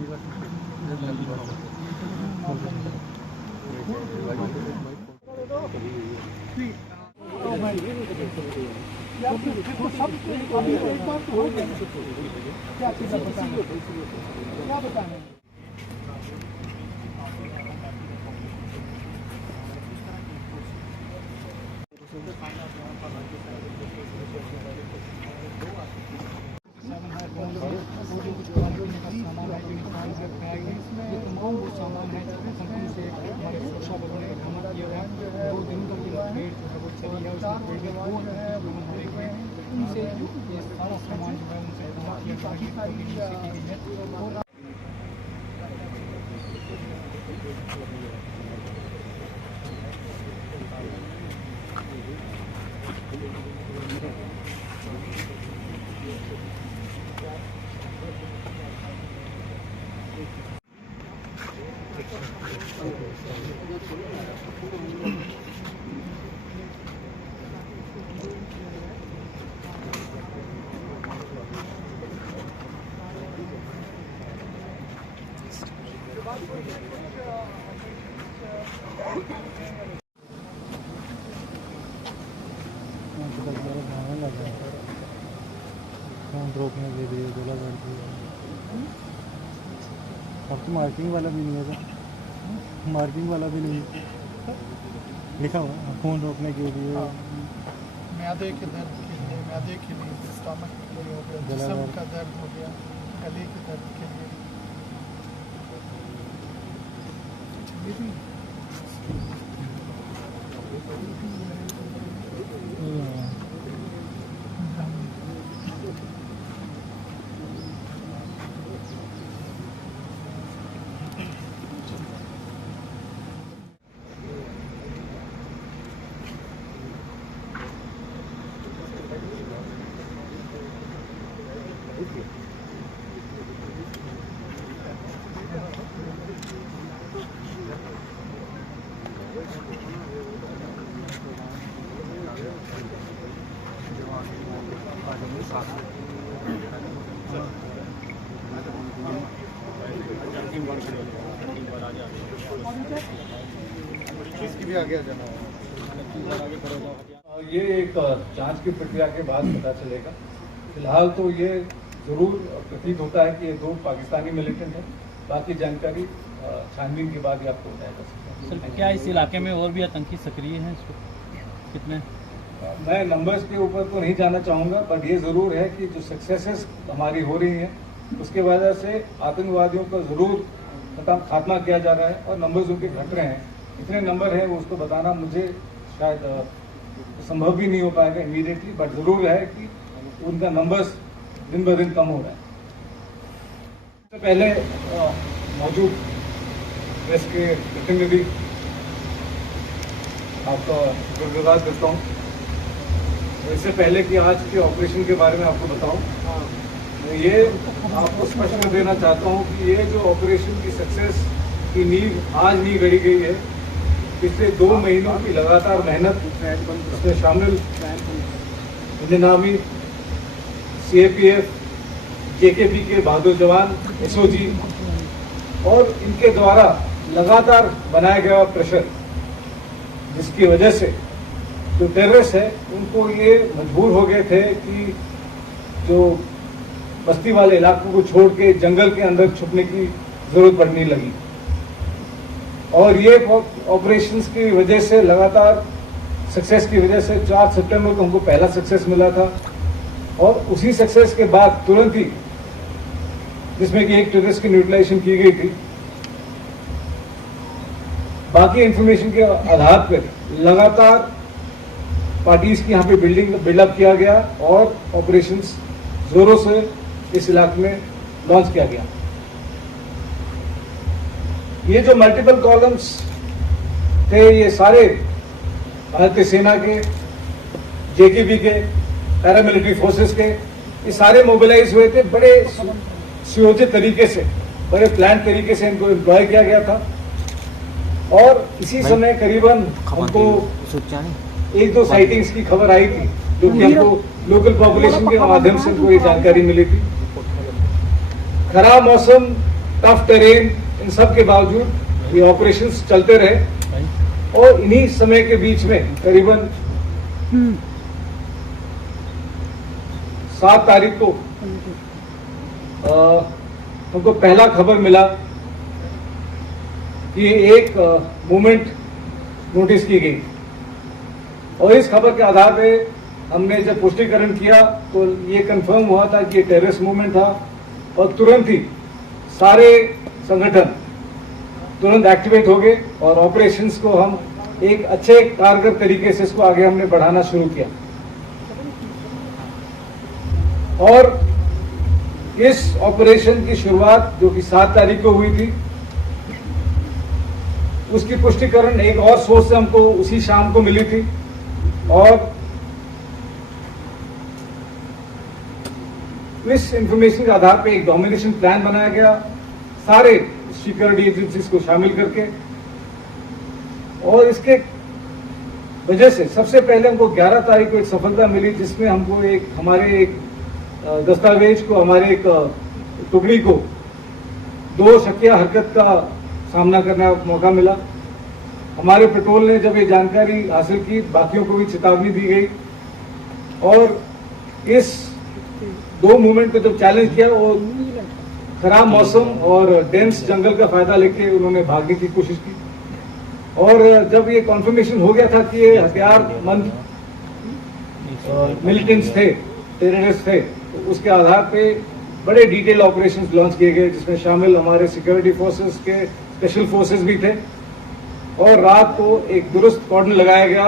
क्या बताना है? तमाम वो सामान है कंपनी से हमारे सुरक्षा बलों ने बरामद किया है। 2 दिन तक ये रेड जो है वो चली है। उसमें वो है उनसे ये सारा सामान जो है उनसे बरामद किया गया है। रोकने के लिए बोला जाती है। अब तो मार्किंग वाला भी नहीं है, मार्किंग वाला भी नहीं लिखा हुआ फ़ोन रोकने के लिए। म्यादे के दर्द के लिए, म्यादे के लिए, स्टमक के लिए हो गया, जिस्म का दर्द हो गया, गले के दर्द के लिए। इसकी भी आगे आ जाना। ये एक जांच की प्रक्रिया के बाद पता चलेगा। फिलहाल तो ये जरूर प्रतीत होता है कि ये 2 पाकिस्तानी मिलिटेंट हैं। बाकी जानकारी छानबीन के बाद ही आपको बताया जा सकता है। सर, क्या इस इलाके में और भी आतंकी सक्रिय हैं? कितने? मैं नंबर्स के ऊपर तो नहीं जाना चाहूँगा, बट ये ज़रूर है कि जो सक्सेसेस हमारी हो रही हैं उसके वजह से आतंकवादियों का ज़रूर खात्मा किया जा रहा है और नंबर्स उनके घट रहे हैं। इतने नंबर हैं वो उसको बताना मुझे शायद संभव भी नहीं हो पाएगा इमीडिएटली, बट ज़रूर है कि उनका नंबर्स दिन ब दिन कम हो रहा है। इससे पहले मौजूद प्रेस के प्रतिनिधि आपका धन्यवाद करता हूँ। इससे पहले कि आज के ऑपरेशन के बारे में आपको बताऊं, ये आपको स्पष्ट कर देना चाहता हूं कि ये जो ऑपरेशन की सक्सेस की नींव आज नहीं गढ़ी गई है। पिछले 2 महीनों की लगातार मेहनत, इसमें शामिल इंडियन आर्मी, CAPF, JKP के बहादुर जवान, SOG और इनके द्वारा लगातार बनाया गया प्रेशर, जिसकी वजह से जो टेररिस्ट है उनको ये मजबूर हो गए थे कि जो बस्ती वाले इलाकों को छोड़ के जंगल के अंदर छुपने की जरूरत पड़ने लगी। और ये ऑपरेशंस की वजह से लगातार सक्सेस की वजह से 4 सितंबर को हमको पहला सक्सेस मिला था और उसी सक्सेस के बाद तुरंत ही, जिसमें कि एक टेररिस्ट की न्यूट्रलाइजेशन की गई थी, बाकी इंफॉर्मेशन के आधार पर लगातार पार्टीज की यहाँ पे बिल्डअप किया गया और ऑपरेशंस जोरों से इस इलाके में लॉन्च किया गया। ये जो मल्टीपल कॉलम्स थे, ये सारे भारतीय सेना के, JKP के, पैरामिलिट्री फोर्सेस के, ये सारे मोबिलाइज हुए थे। बड़े सुयोजित तरीके से, बड़े प्लान तरीके से इनको एम्प्लॉय किया गया था। और इसी समय करीबन हमको 1-2 साइटिंग्स की खबर आई थी, जो कि हमको लोकल पॉपुलेशन के माध्यम से हमको ये जानकारी मिली थी। खराब मौसम टफ टेरेन, इन सब के बावजूद ये ऑपरेशंस चलते रहे और इन्हीं समय के बीच में करीबन 7 तारीख को हमको पहला खबर मिला कि एक मूवमेंट नोटिस की गई और इस खबर के आधार पे हमने जब पुष्टिकरण किया तो ये कंफर्म हुआ था कि ये टेररिस्ट मूवमेंट था और तुरंत ही सारे संगठन तुरंत एक्टिवेट हो गए और ऑपरेशंस को हम एक अच्छे कारगर तरीके से इसको आगे हमने बढ़ाना शुरू किया। और इस ऑपरेशन की शुरुआत जो कि 7 तारीख को हुई थी, उसकी पुष्टिकरण एक और सोर्स से हमको उसी शाम को मिली थी और इस इंफॉर्मेशन के आधार पे एक डोमिनेशन प्लान बनाया गया सारे सिक्योरिटी एजेंसीज को शामिल करके और इसके वजह से सबसे पहले हमको 11 तारीख को एक सफलता मिली जिसमें हमको हमारे एक दस्तावेज को, हमारे एक टुकड़ी को 2 शकिया हरकत का सामना करने का मौका मिला। हमारे पेट्रोल ने जब ये जानकारी हासिल की, बाकियों को भी चेतावनी दी गई और इस 2 मूवमेंट को जब चैलेंज किया वो खराब मौसम और डेंस जंगल का फायदा लेके उन्होंने भागने की कोशिश की और जब ये कॉन्फर्मेशन हो गया था कि ये हथियारबंद मिलिटेंट्स थे, टेररिस्ट थे, तो उसके आधार पे बड़े डिटेल ऑपरेशंस लॉन्च किए गए जिसमें शामिल हमारे सिक्योरिटी फोर्सेस के स्पेशल फोर्सेस भी थे और रात को एक दुरुस्त कॉर्डन लगाया गया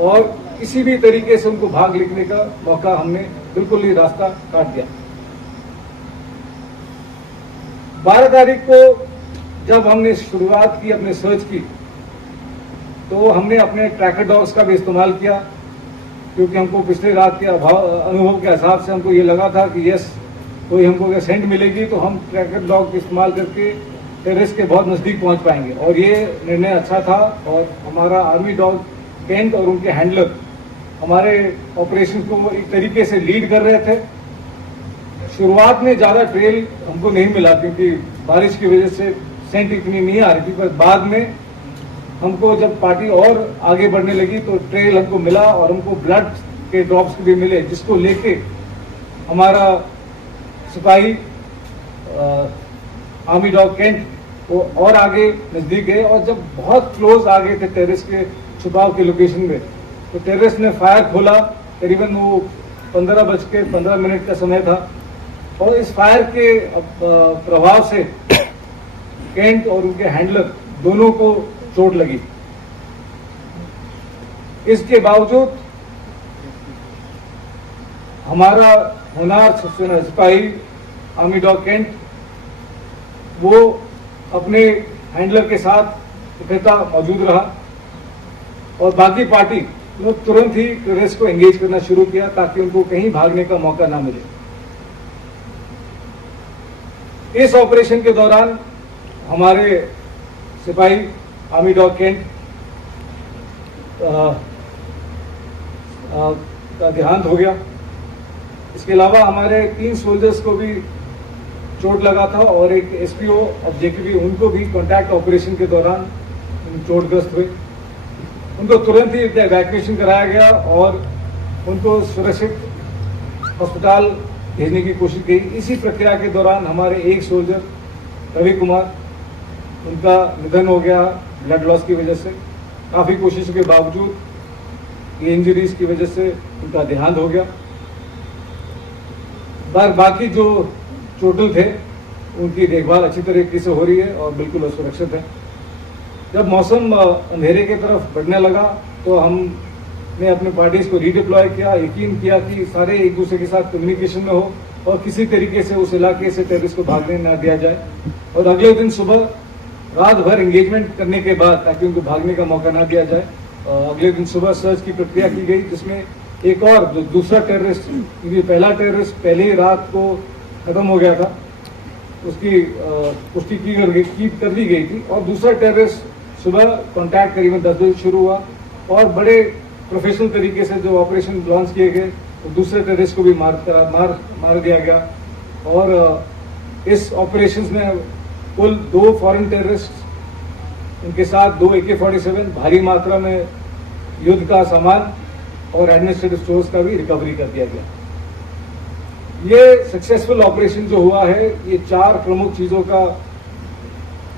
और किसी भी तरीके से उनको भाग निकलने का मौका हमने बिल्कुल ही रास्ता काट दिया। 12 तारीख को जब हमने शुरुआत की अपने सर्च की तो हमने अपने ट्रैकर डॉग्स का भी इस्तेमाल किया क्योंकि हमको पिछले रात के अनुभव के हिसाब से हमको ये लगा था कि यस कोई हमको अगर सेंट मिलेगी तो हम ट्रैकर डॉग का इस्तेमाल करके टेररिस्ट के बहुत नजदीक पहुंच पाएंगे और ये निर्णय अच्छा था और हमारा आर्मी डॉग कैंट और उनके हैंडलर हमारे ऑपरेशन को एक तरीके से लीड कर रहे थे। शुरुआत में ज्यादा ट्रेल हमको नहीं मिला क्योंकि बारिश की वजह से सेंट इतनी नहीं आ रही थी, पर बाद में हमको जब पार्टी और आगे बढ़ने लगी तो ट्रेल हमको मिला और हमको ब्लड के ड्रॉप्स भी मिले जिसको लेके हमारा सिपाही आर्मी डॉग कैंट वो और आगे नजदीक गए और जब बहुत क्लोज आ गए थे टेररिस्ट के छुपाव की लोकेशन में तो टेररिस्ट ने फायर खोला। करीबन वो 15:15 का समय था और इस फायर के प्रभाव से कैंट और उनके हैंडलर दोनों को चोट लगी। इसके बावजूद हमारा होनार सिपाही आर्मी डॉग कैंट वो अपने हैंडलर के साथ इकट्ठा मौजूद रहा और बाकी पार्टी ने तुरंत ही टेररिस्ट को एंगेज करना शुरू किया ताकि उनको कहीं भागने का मौका ना मिले। इस ऑपरेशन के दौरान हमारे सिपाही आर्मी डॉग कैंट का देहांत हो गया। इसके अलावा हमारे 3 सोल्जर्स को भी चोट लगा था और एक एसपीओ और जेकेबी उनको भी कॉन्टैक्ट ऑपरेशन के दौरान चोटग्रस्त हुए। उनको तुरंत ही इवैक्यूएशन कराया गया और उनको सुरक्षित अस्पताल भेजने की कोशिश की। इसी प्रक्रिया के दौरान हमारे एक सोल्जर रवि कुमार उनका निधन हो गया ब्लड लॉस की वजह से। काफ़ी कोशिशों के बावजूद ये इंजरीज की वजह से उनका देहांत हो गया। बाकी जो चोटिल थे उनकी देखभाल अच्छी तरीके से हो रही है और बिल्कुल सुरक्षित है। जब मौसम अंधेरे की तरफ बढ़ने लगा तो हमने अपने पार्टीज को रीडिप्लॉय किया, यकीन किया कि सारे एक दूसरे के साथ कम्युनिकेशन में हो और किसी तरीके से उस इलाके से टेररिस्ट को भागने न दिया जाए। और अगले दिन सुबह रात भर एंगेजमेंट करने के बाद ताकि उनको भागने का मौका न दिया जाए, अगले दिन सुबह सर्च की प्रक्रिया की गई जिसमें एक और जो दूसरा टेररिस्ट, क्योंकि पहला टेररिस्ट पहले ही रात को खत्म हो गया था, उसकी पुष्टि कर दी गई थी और दूसरा टेररिस्ट सुबह कांटेक्ट करीबन 10 बजे शुरू हुआ और बड़े प्रोफेशनल तरीके से जो ऑपरेशन लॉन्च किए गए तो दूसरे टेररिस्ट को भी मार दिया गया। और इस ऑपरेशंस में कुल 2 फॉरेन टेररिस्ट, इनके साथ 2 AK-47, भारी मात्रा में युद्ध का सामान और एडमिनिस्ट्रेटिव स्टोर्स का भी रिकवरी कर दिया गया। ये सक्सेसफुल ऑपरेशन जो हुआ है, ये 4 प्रमुख चीजों का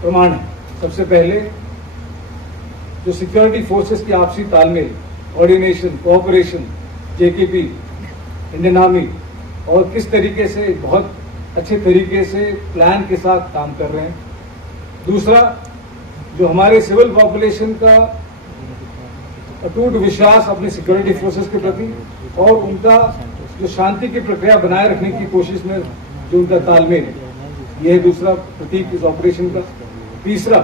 प्रमाण है। सबसे पहले जो सिक्योरिटी फोर्सेस की आपसी तालमेल, coordination, cooperation, JKP, Indian army, और किस तरीके से बहुत अच्छे तरीके से प्लान के साथ काम कर रहे हैं। दूसरा, जो हमारे सिविल पॉपुलेशन का अटूट विश्वास अपने सिक्योरिटी फोर्सेस के प्रति और उनका जो शांति की प्रक्रिया बनाए रखने की कोशिश में जो उनका तालमेल है, यह है दूसरा प्रतीक इस ऑपरेशन का। तीसरा,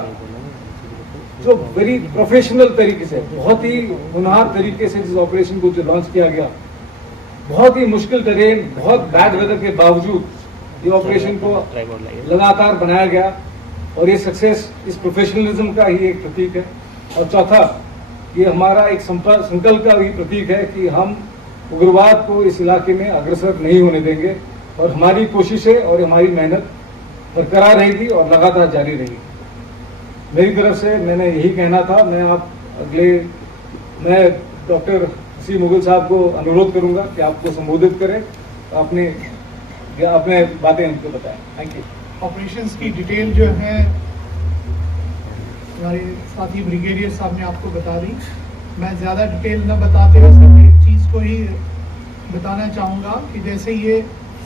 जो वेरी प्रोफेशनल तरीके से, बहुत ही होनहार तरीके से जिस ऑपरेशन को जो लॉन्च किया गया, बहुत ही मुश्किल टेरेन, बहुत बैड वेदर के बावजूद ये ऑपरेशन को लगातार बनाया गया, और ये सक्सेस इस प्रोफेशनलिज्म का ही एक प्रतीक है। और चौथा, ये हमारा एक संकल्प का भी प्रतीक है कि हम उग्रवाद को इस इलाके में अग्रसर नहीं होने देंगे, और हमारी कोशिशें और हमारी मेहनत बरकरार रहेगी और लगातार जारी रहेगी। मेरी तरफ से मैंने यही कहना था। मैं डॉक्टर सी मुगल साहब को अनुरोध करूंगा कि आपको संबोधित करें, अपने बातें उनको बताएं। Thank you. ऑपरेशंस की डिटेल जो है हमारे साथी ब्रिगेडियर साहब ने आपको बता दी। मैं ज़्यादा डिटेल न बताते हुए सिर्फ एक चीज़ को ही बताना चाहूँगा कि जैसे ये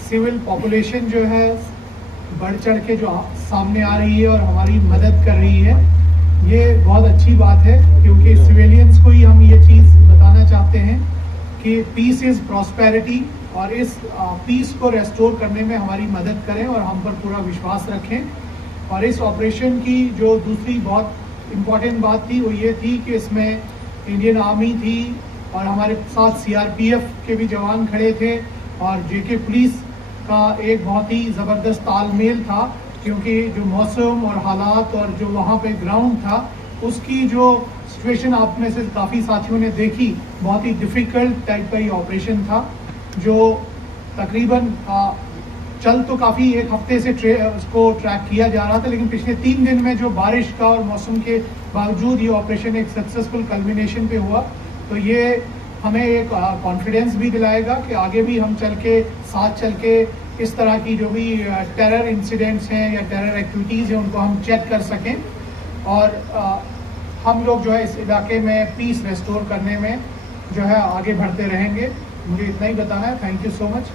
सिविल पॉपुलेशन जो है बढ़ चढ़ के जो सामने आ रही है और हमारी मदद कर रही है, ये बहुत अच्छी बात है, क्योंकि सिविलियंस को ही हम ये चीज़ बताना चाहते हैं कि पीस इज़ प्रॉस्पेरिटी, और इस पीस को रेस्टोर करने में हमारी मदद करें और हम पर पूरा विश्वास रखें। और इस ऑपरेशन की जो दूसरी बहुत इम्पॉर्टेंट बात थी वो ये थी कि इसमें इंडियन आर्मी थी और हमारे साथ CRPF के भी जवान खड़े थे, और JK पुलिस का एक बहुत ही ज़बरदस्त तालमेल था, क्योंकि जो मौसम और हालात और जो वहाँ पे ग्राउंड था, उसकी जो सिचुएशन आप में से काफ़ी साथियों ने देखी, बहुत ही डिफ़िकल्ट टाइप का ये ऑपरेशन था, जो तकरीबन चल तो काफ़ी एक हफ्ते से उसको ट्रैक किया जा रहा था, लेकिन पिछले 3 दिन में जो बारिश का और मौसम के बावजूद ये ऑपरेशन एक सक्सेसफुल कल्मिनेशन पे हुआ। तो ये हमें एक कॉन्फिडेंस भी दिलाएगा कि आगे भी हम साथ चल के इस तरह की जो भी टेरर इंसिडेंट्स हैं या टेरर एक्टिविटीज़ हैं उनको हम चेक कर सकें, और हम लोग जो है इस इलाके में पीस रेस्टोर करने में जो है आगे बढ़ते रहेंगे। मुझे इतना ही बताना है। Thank you so much.